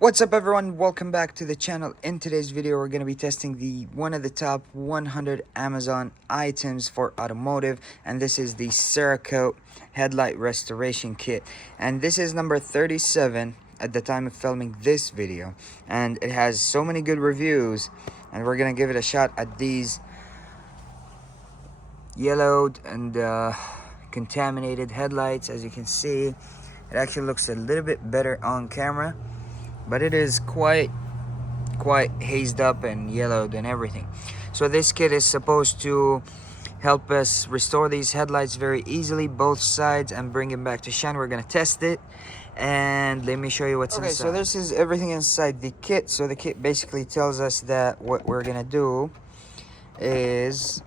What's up everyone, welcome back to the channel. In today's video we're going to be testing the one of the top 100 Amazon items for automotive, and this is the Cerakote headlight restoration kit, and this is number 37 at the time of filming this video, and it has so many good reviews, and we're going to give it a shot at these yellowed and contaminated headlights. As you can see, it actually looks a little bit better on camera, but it is quite hazed up and yellowed and everything. So this kit is supposed to help us restore these headlights very easily, both sides, and bring them back to shine. We're gonna test it, and let me show you what's inside. So this is everything inside the kit. So the kit basically tells us that what we're gonna do is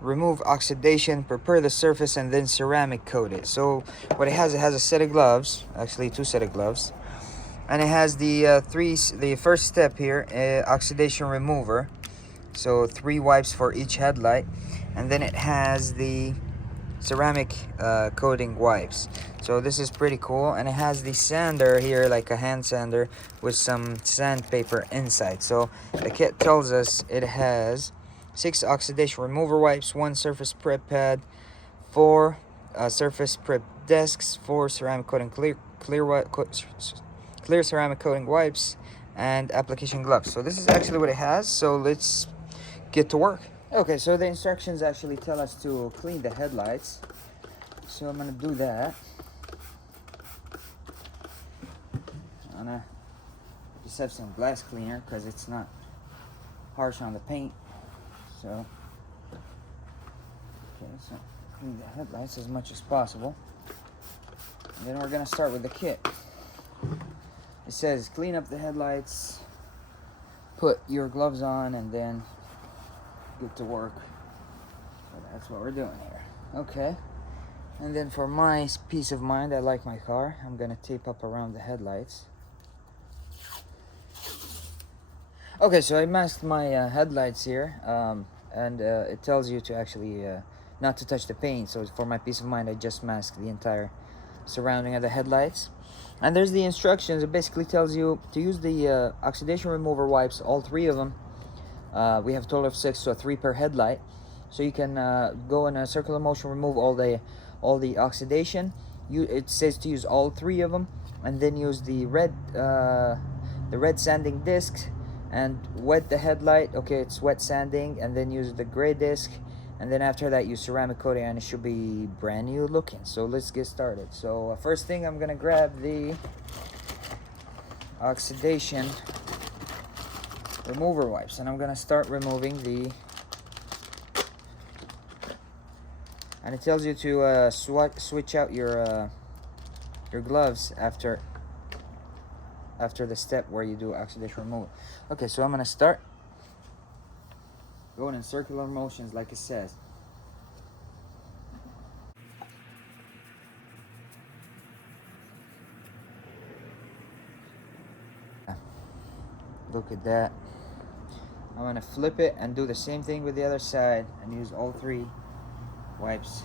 remove oxidation, prepare the surface, and then ceramic coat it. So what it has a set of gloves, actually two set of gloves, and it has the first step here, oxidation remover, so 3 wipes for each headlight, and then it has the ceramic coating wipes. So this is pretty cool, and it has the sander here, like a hand sander with some sandpaper inside. So the kit tells us it has 6 oxidation remover wipes, 1 surface prep pad, 4 surface prep discs, 4 ceramic coating clear ceramic coating wipes, and application gloves. So this is actually what it has, so let's get to work. Okay, so the instructions actually tell us to clean the headlights, so I'm gonna do that. I'm gonna just have some glass cleaner because it's not harsh on the paint. So okay, so clean the headlights as much as possible, and then we're gonna start with the kit. It says clean up the headlights, put your gloves on, and then get to work. So that's what we're doing here. Okay. And then for my peace of mind, I like my car, I'm going to tape up around the headlights. Okay, so I masked my headlights here, and it tells you to actually not to touch the paint. So for my peace of mind, I just masked the entire surrounding of the headlights. And there's the instructions. It basically tells you to use the oxidation remover wipes, all 3 of them. We have a total of 6, so 3 per headlight. So you can go in a circular motion, remove all the oxidation. It says to use all 3 of them, and then use the red sanding disc and wet the headlight. Okay, it's wet sanding, and then use the gray disc, and then after that use ceramic coating, and it should be brand new looking. So let's get started. So first thing, I'm gonna grab the oxidation remover wipes, and I'm gonna start removing the, and it tells you to switch out your gloves after the step where you do oxidation removal. Okay, so I'm gonna start going in circular motions like it says. Look at that. I'm gonna flip it and do the same thing with the other side and use all 3 wipes.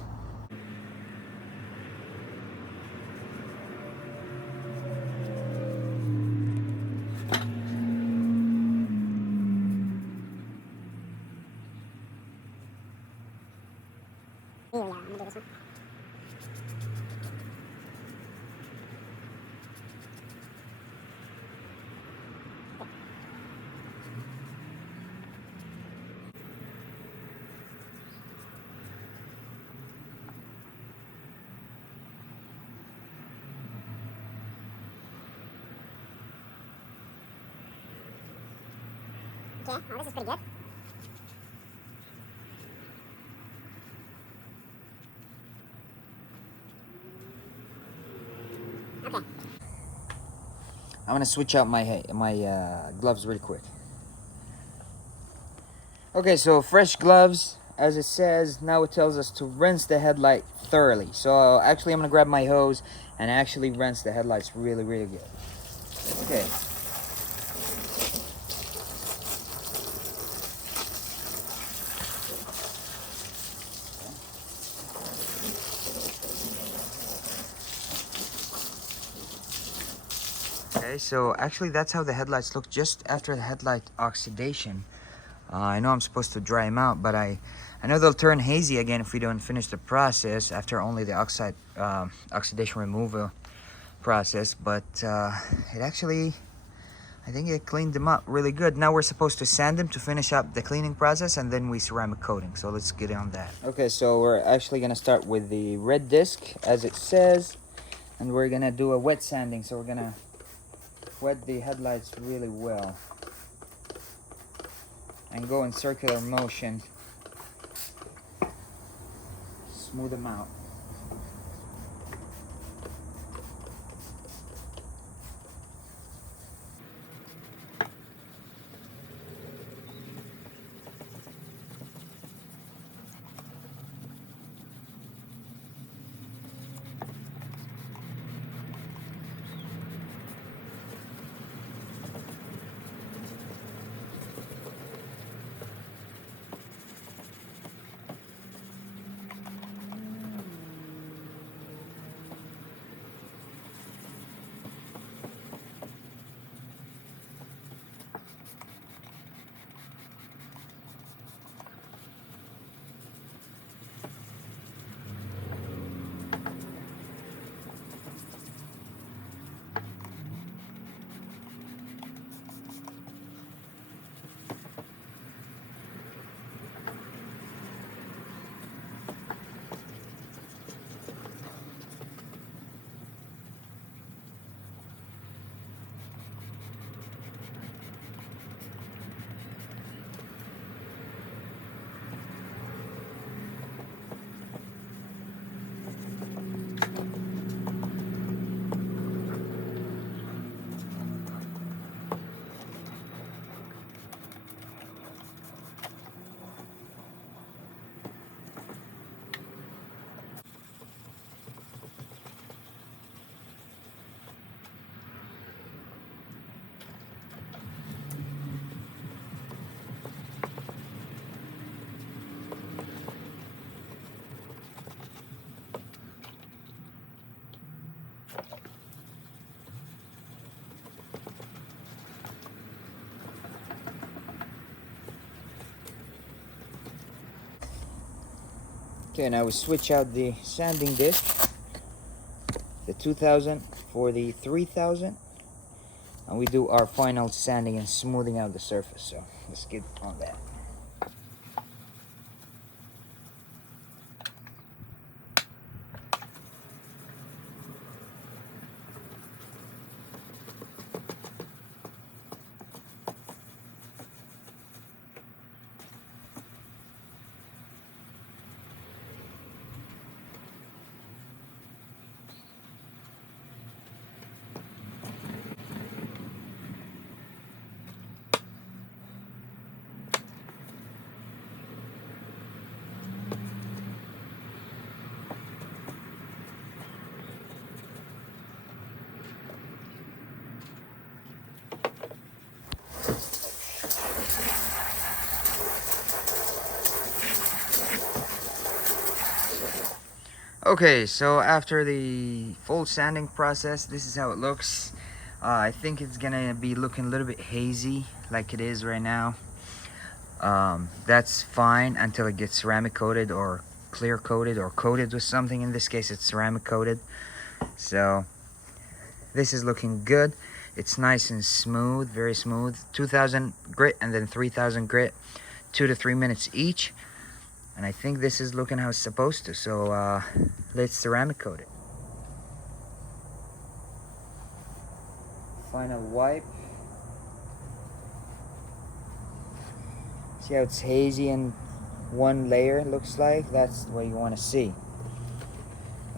Okay, well, this is pretty good. Okay. I'm gonna switch out my gloves really quick. Okay, so fresh gloves, as it says. Now it tells us to rinse the headlight thoroughly. So actually I'm gonna grab my hose and actually rinse the headlights really good. Okay. Okay, Okay, so actually that's how the headlights look just after the headlight oxidation. I know I'm supposed to dry them out, but I know they'll turn hazy again if we don't finish the process after only the oxidation removal process. But it actually, I think it cleaned them up really good. Now we're supposed to sand them to finish up the cleaning process, and then we ceramic coating. So let's get on that. Okay, so we're actually gonna start with the red disc as it says, and we're gonna do a wet sanding. So we're gonna wet the headlights really well and go in circular motion, smooth them out. Okay, now we switch out the sanding disc, the 2000 for the 3000, and we do our final sanding and smoothing out the surface. So let's get on that. Okay, so after the full sanding process, this is how it looks. I think it's gonna be looking a little bit hazy like it is right now. That's fine until it gets ceramic coated or clear coated or coated with something. In this case, it's ceramic coated. So this is looking good. It's nice and smooth, very smooth. 2000 grit and then 3000 grit, 2 to 3 minutes each. And I think this is looking how it's supposed to. So let's ceramic coat it. Final wipe. See how it's hazy and one layer looks like? That's what you want to see.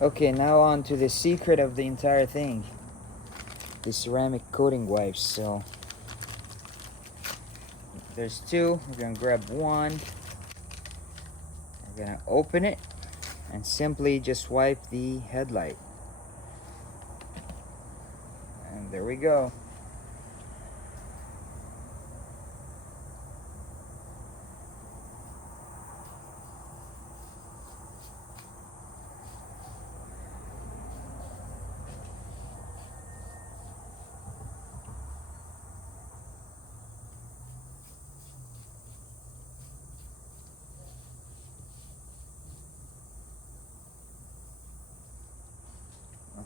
Okay, now on to the secret of the entire thing. The ceramic coating wipes. So there's two. We're gonna grab one. We're gonna open it and simply just wipe the headlight. And there we go.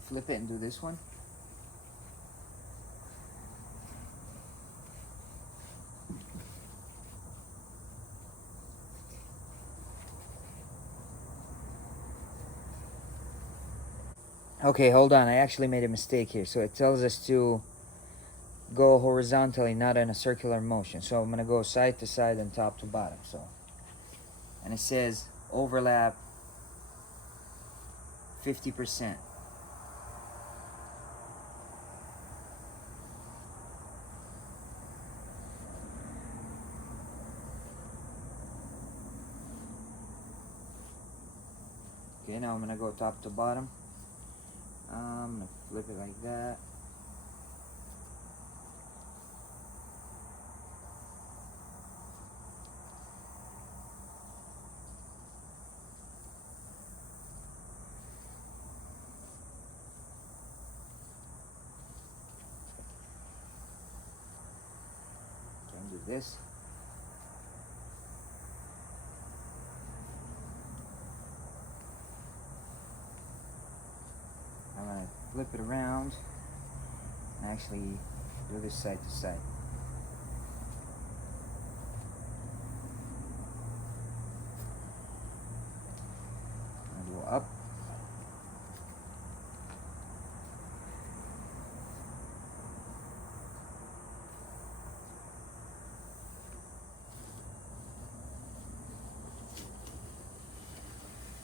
flip it and do this one. Okay, hold on. I actually made a mistake here. So it tells us to go horizontally, not in a circular motion. So I'm gonna go side to side and top to bottom. So, and it says overlap 50%. Okay, now I'm gonna go top to bottom. I'm gonna flip it like that. Can do this. I'm gonna flip it around and actually do this side to side. I'm gonna go up.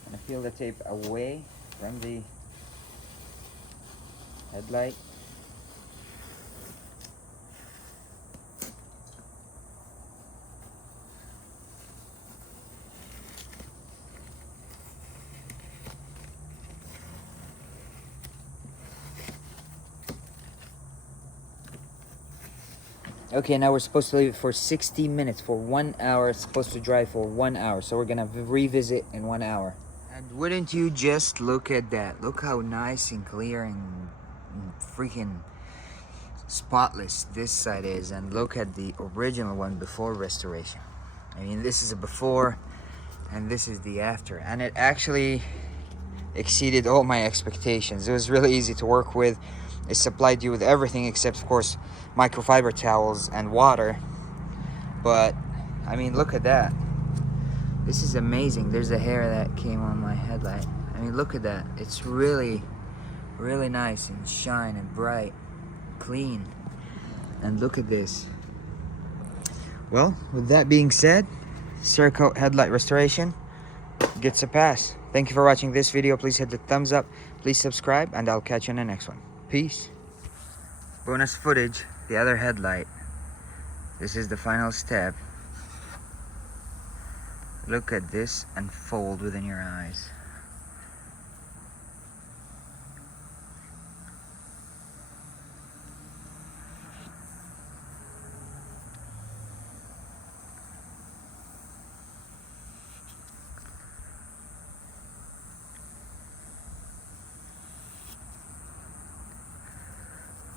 I'm gonna peel the tape away from the headlight. Okay, now we're supposed to leave it for 60 minutes, for 1 hour. It's supposed to dry for 1 hour. So we're gonna revisit in 1 hour. And wouldn't you just look at that? Look how nice and clear and freaking spotless this side is. And look at the original one before restoration. I mean, this is a before and this is the after. And it actually exceeded all my expectations. It was really easy to work with. It supplied you with everything except, of course, microfiber towels and water. But I mean, look at that. This is amazing. There's a hair that came on my headlight. I mean, look at that. It's really, really nice and shine and bright, clean. And look at this. Well, with that being said, Cerakote headlight restoration gets a pass. Thank you for watching this video. Please hit the thumbs up. Please subscribe, and I'll catch you in the next one. Peace. Bonus footage, the other headlight. This is the final step. Look at this unfold within your eyes.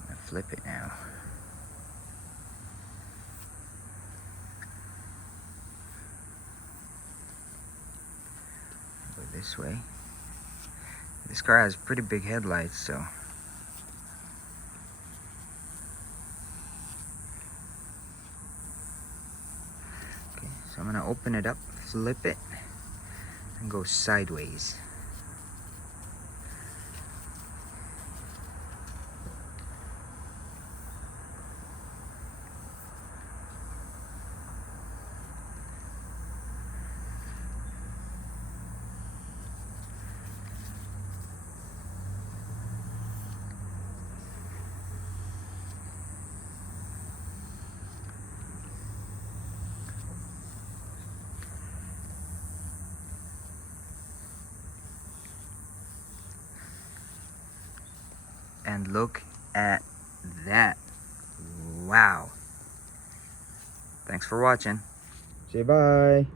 I'm gonna flip it now. Go this way. This car has pretty big headlights, so okay, so I'm gonna open it up, flip it, and go sideways. And look at that. Wow. Thanks for watching. Say bye.